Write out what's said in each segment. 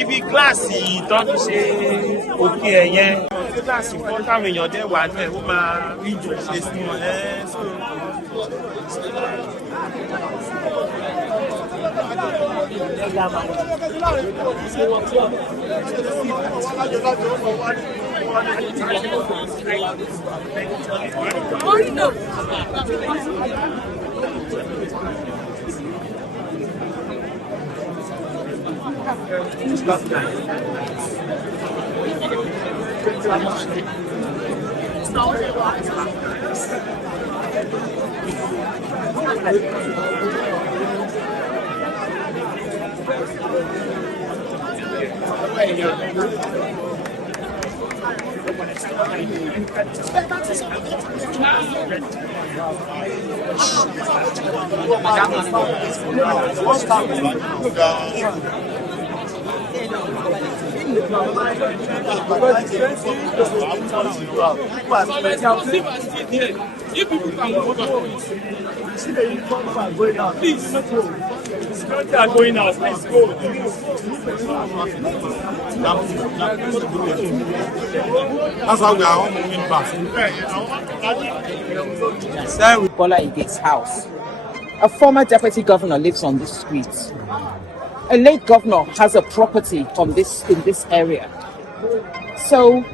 Ibi kíláàsì ìtọ́jú ṣe òkè ẹ̀yẹn kíláàsì fún táwọn èèyàn dẹ̀ wà ní ẹ̀ ó máa rí jù ṣe sí wọn If people can go see the uniforms are going out, please, security are going out, please go. That's how we are all moving fast. Bola Igate's house. A former deputy governor lives on this street. A late governor has a property in this area. So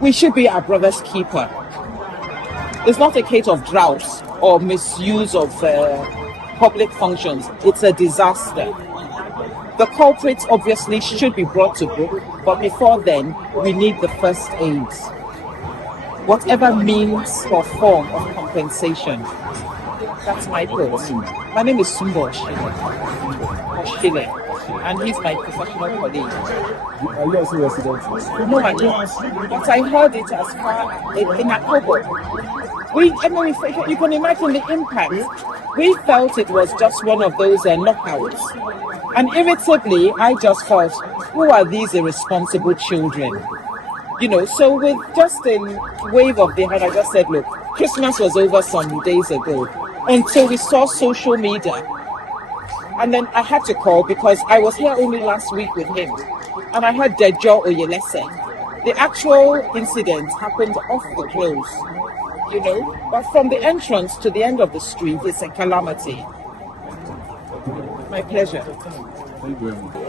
we should be our brother's keeper. It's not a case of drought or misuse of public functions. It's a disaster. The culprits obviously should be brought to book, but before then, we need the first aid. Whatever means or form of compensation. That's my thought. My name is Sumbo Oshile, and he's my professional colleague. Are you also a resident? No, I don't. But I heard it as far in October. You can imagine the impact We felt it was just one of those knockouts. And irritably, I just thought, who are these irresponsible children? So with just a wave of the hand, I just said, look, Christmas was over some days ago until we saw social media. And then I had to call because I was here only last week with him. And I heard Dejo Oyelese. The actual incident happened off the close, But from the entrance to the end of the street, it's a calamity. My pleasure. Thank you very much.